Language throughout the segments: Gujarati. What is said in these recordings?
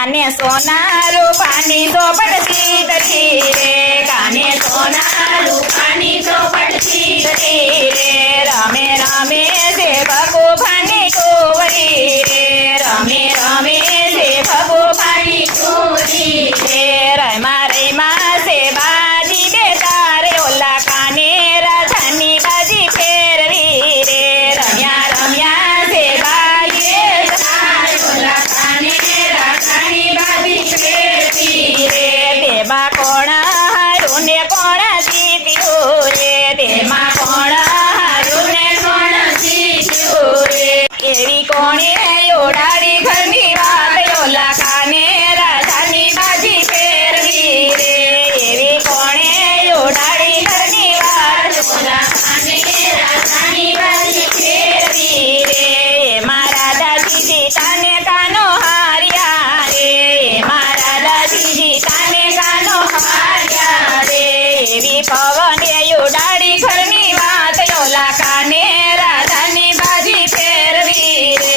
કાને સોના રૂપાની ચોપટ સીતરી રે કાને સોના રૂપાની ચોપટ સીતરી રે રમે રમે છે ભગવાનની કુંવરી રે રમે રમે છે ભગવાનની કુંવરી રે રમા રમા છે બાજી બે તારે ઓલા કાને રાધાની બાજી ફેરવી રે રમ્યા રમ્યા છે બાજી તારે ઓલા કાને રાધાની બાજી ફેરવી રે તેમાં કોણ હારું ને કોણ જીત્યું રે તેમાં કોણ હારું ને કોણ જીત્યું રે એવી કોણે ઓડાડી ઘરની વાત ઓલા કાને રાધાની બાજી ફેરવી રે એવી કોણે ઓડાડી ઘરની વાત ઓલા કાને રાધાની બાજી ફેરવી રે મારા દાદીજી તાને કાનો હાર્યા રે મારા દાદીજી તાને કાનો હાર્યા રે એવી પવને ઉડાડી ઘરની વાત ઓલા કાને રાધાની બાજી ફેરવી રે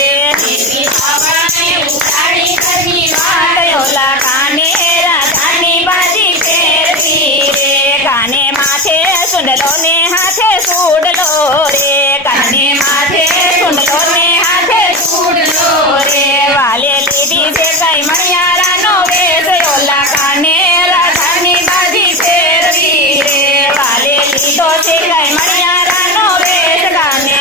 એવી પવને ઉડાડી ઘરની વાત ઓલા કાને રાધાની બાજી ફેરવી રે કાને માથે સુંડલો ને હાથે સુડલો રે કાને માથે સુંડલો ને હાથે સુડલો રે વાલે લીધી છે કઈ મણિયારાનો વેશ ઓલા કાને રાધાની બાજી ફેરવી રે વાલે લીધો છે કઈ મણિયારાનો વેશ કાને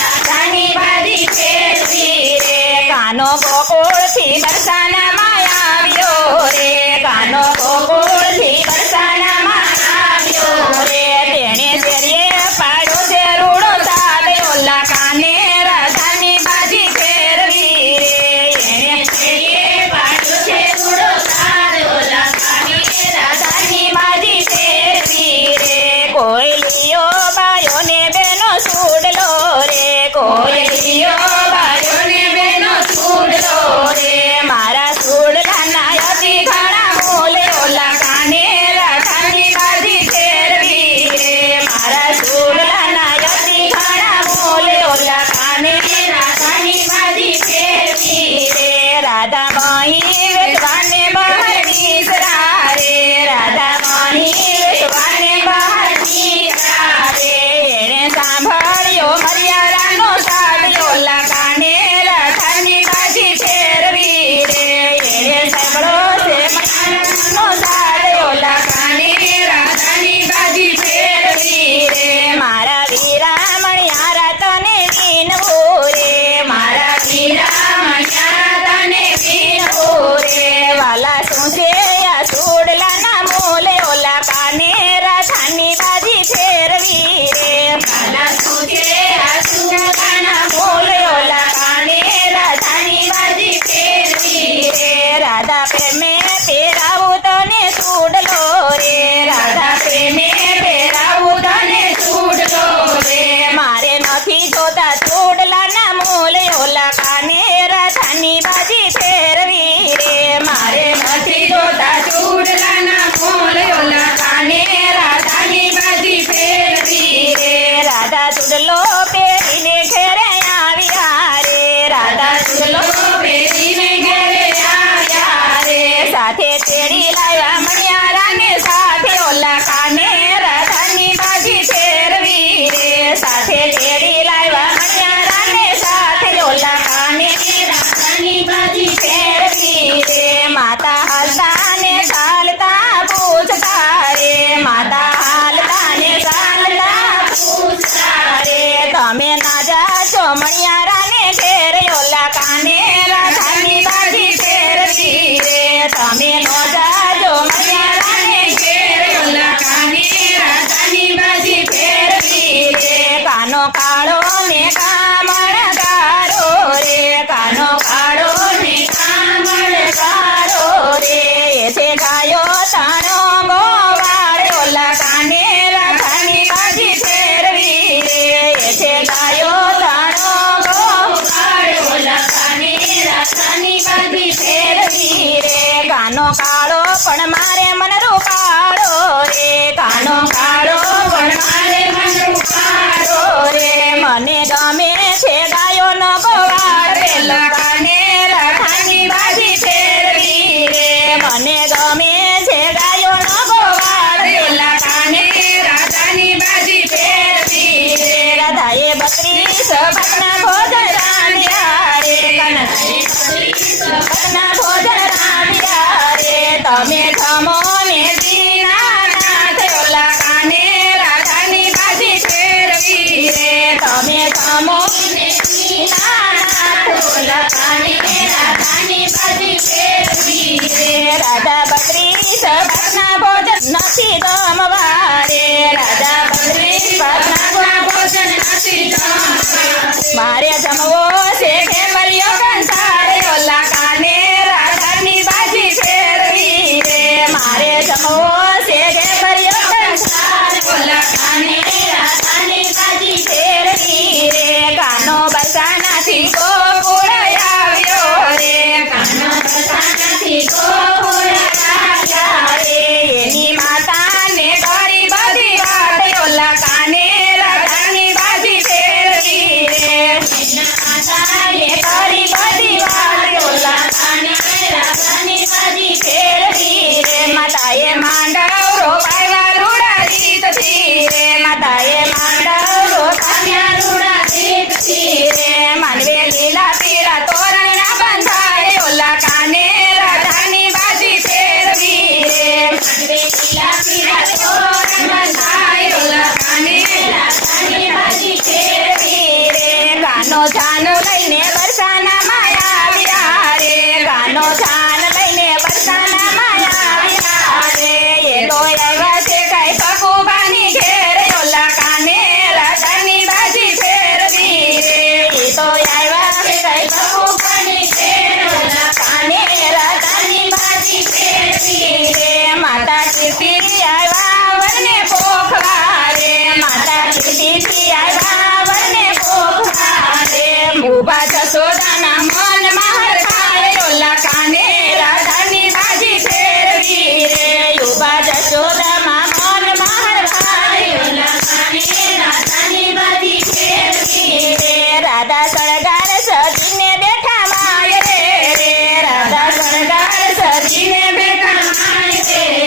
રાધાની બાજી ફેરવી રે કાનો ગોકુળથી બરસાનામાં આવ્યો રે કાનો ગોકુળથી બરસાનામાં આવ્યો રે તેણે શેરીએ પાડ્યો છે રૂડો સાદ ઓલા કાને રાધાની બાજી ફેરવી રે એણે શેરીએ પાડ્યો છે રૂડો સાદ ઓલા કાને રાધાની બાજી ફેરવી રે કોઈ લીયો બાયો ને બેનો સુડલો રે કોઈ લીયો બાયો ને બેનો સુડલો રે મારા સુડલાના અતિ ઘણા મોલે ઓલા કાને રાધાની બાજી ફેરવી રે મારા સુડલાના અતિ ઘણા મોલે ઓલા કાને રાધાની બાજી ફેરવી રે રાધા માહી વેતવાને બહાર નીસરા રે રાધા માહી વેતવાને બહાર નીસરા રે એણે સાંભળ્યો મર્યાદાનો સાદ ઓલા કાને રાધાની બાજી ફેરવી રે એણે સાંભળ્યો છે મર્યાદાનો સાદ ઓલા કાને રાધાની બાજી ફેરવી રે મારા વીરા મણિયારા તને વિનવું રે મારા વીરા મણિયારા તને વિનવું રે વાલા શું છે આ સુડલાના મોલે ઓલા કાને રાધાની બાજી ફેરવી રે વાલા શું છે આ સુડલાના મોલે ઓલા કાને રાધાની બાજી ફેરવી રે રાધા પ્રેમે પહેરાવું તને સુડલો રે રાધા પ્રેમે પહેરાવું તને સુડલો રે મારે નથી જોતા સુડલાના મોલે ઓલા કાને રાધાની બાજી ફેરવી રે મારે નથી જોતા સુડલાના મોલે ઓલા કાને રાધાની બાજી ફેરવી રે રાધા સુડલો પહેરીને ઘેરે આવ્યા રે રાધા સુડલો પહેરીને ઘેરે આવ્યા રે સાથે તેડી લાવ્યા મણિયારાને સાથે ઓલા કાને રાધાની બાજી ફેરવી રે સાથે તેડી લાવ્યા મણિયારાને સાથે ઓલા કાને રાધાની બાજી ફેરવી રે માતા હાલતા ને ચાલતા પૂછતા રે માતા હાલતા ને ચાલતા પૂછતા રે તમે ના જાશો મણિયારાને ઘેરે ઓલા કાને રાધાની બાજી ફેરવી રે તમે નો જાજો મણિયારાને ઘેરે ઓલા કાને રાધાની બાજી ફેરવી રે કાનો કાળો ને કામણ ગારો રે કાનો કાળો ને કામણ ગારો રે છે ગાયો તારો ગોવાળ ઓલા કાને રાધાની બાજી ફેરવી રે છે ગાયો તારો ગોવાળ ઓલા કાને રાધાની બાજી ફેરવી રે કાનો કાળો પણ મારે મન રૂપાળો રે કાનો કાળો પણ મારે મન રૂપાળો રે મને ગમે છે ગાયો નો ગોવાળ ઓલા કાને રાધાની બાજી ફેરવી મોને રાધાની બાજી ફેરવી રે રાધા 32 ભાગના ભોજન નથી જમવા રે રાધા 32 ભાગના ભોજન નથી જમવા મારે જમવો છે ખેમરિયો કંસારે ઓલા કાને રાધાની બાજી ફેરવી રે મારે જમવો છે ખેમરિયો કંસારે ઓલા કાને રાધાની બાજી ફેરવી રે કાનો બરસાનાથી ગોકુળ આવ્યો રે કાનો બરસાનાથી ગોકુળ આવ્યા રે એની માતાને ઘણી બધી વાત ઓલા કાને રાધાની બાજી ફેરવી રે એના માતાને ઘણી બધી વાત ઓલા કાને રાધાની બાજી ફેરવી રે માતાએ માંડવ રોપાવ્યા રૂડા રીતથી રે માતાએ માંડવ રોપાવ્યા રૂડા રીતથી રે માનવે લીલા પીળા તોરણના બંધાય ઓલા કાને રાધાની બાજી ફેરવી રે માનવે લીલા પીળા તોરણ બંધાય ઓલા કાને રાધાની બાજી ફેરવી રે કાનો જાનો લઈને વરસાના માયા આવ્યા રે કાનો જાન લઈને વરસાના માયા આવ્યા રે એ તો આવ્યા છે કઈ પકુબાની ઘેર ઓલા કાને રાધાની બાજી ફેરવી રે એ તો આવ્યા છે કઈ પકુબાની ઘેર ઓલા કાને રાધાની બાજી ફેરવી રે માતા કીર્તિ આવ્યા વરને પોખવા રે માતા કીર્તિ આવ્યા વરને પોખવા રે ઉભા જશોદાના મનમાં હરખાય ઓલા કાને રાધાની બાજી ફેરવી રે ઉભા જશોદામાં મનમાં હરખાય ઓલા કાને રાધાની બાજી ફેરવી રે રાધા શણગાર સજીને બેઠા માય રે રાધા શણગાર સજીને બેઠા માય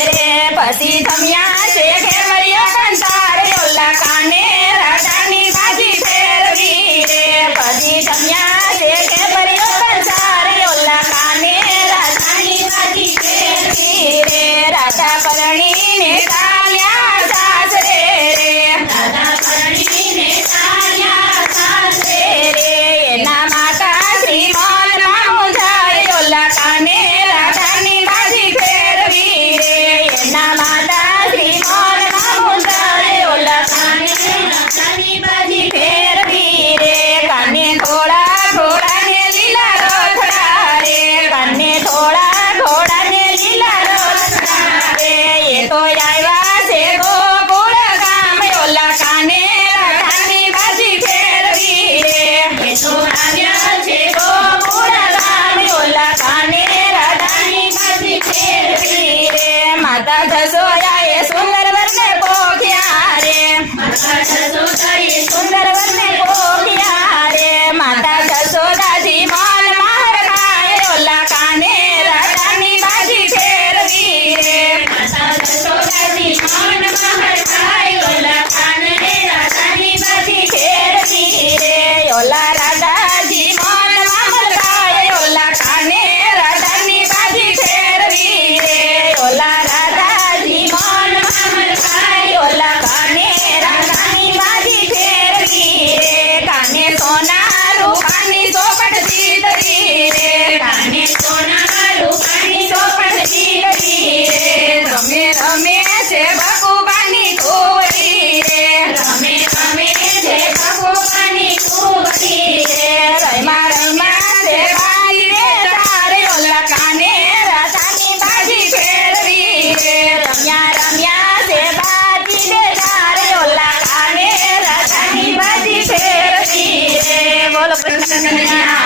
રે પછી જમ્યા છે ખેમરિયો કંસારે ઓલા કાને રાધાની બાજી ફેરવી રે પછી જમ્યા છે ખેમરિયો કંસારે ઓલા કાને રાધાની બાજી ફેરવી રે રાધા પરણીને ચાલ્યા સાસરે રે રાધા પરણીને ચાલ્યા સાસરે રે એના માતા શ્રીમન મામુજાય ઓલા કાને રાધાની બાજી ફેરવી રે એના માતા શ્રીમન મામુજાય ઓલા કાને રાધાની બાજી ફેરવી રે કાને થોડા થોડા ને લીલા રથડા રે કાને થોડા થોડા ને લીલા રથડા રે એ તો આવ્યા છે ગોકુળ ગામ ઓલા કાને રાધાની બાજી ફેરવી રે એ તો આવ્યા છે ગોકુળ ગામ ઓલા કાને રાધાની બાજી ફેરવી રે માતા જશોદાએ સુંદર વરને પોખ્યા રે માતા જશોદાએ સુંદર વરને પોખ્યા રે માતા જશોદાજી મન માર ખાય ઓલા કાને રાધાની બાજી ફેરવી રે માતા જશોદાજી મન માર ખાય ઓલા કાને રાધાની બાજી ફેરવી રે ઓલા રાધાજી મન મામલ ખાય ઓલા કાને રાધાની બાજી ફેરવી રે ઓલા રાધાજી મન મામલ ખાય ઓલા કાને રાધાની બાજી ફેરવી રે કાને સોના રૂપાની ચોપટ સીધરી રે કાને સોના રૂપાની ચોપટ સીધરી રે રમે રમે છે બકુબાની કુંવરી રે રમે રમે છે બકુબાની કુંવરી રે રમા રમા છે બાઈ રે તારે ઓલા કાને રાધાની બાજી ફેરવી રે રમ્યા રમ્યા છે બાજી રે તારે ઓલા કાને રાધાની બાજી ફેરવી રે બોલો કૃષ્ણ કનૈયા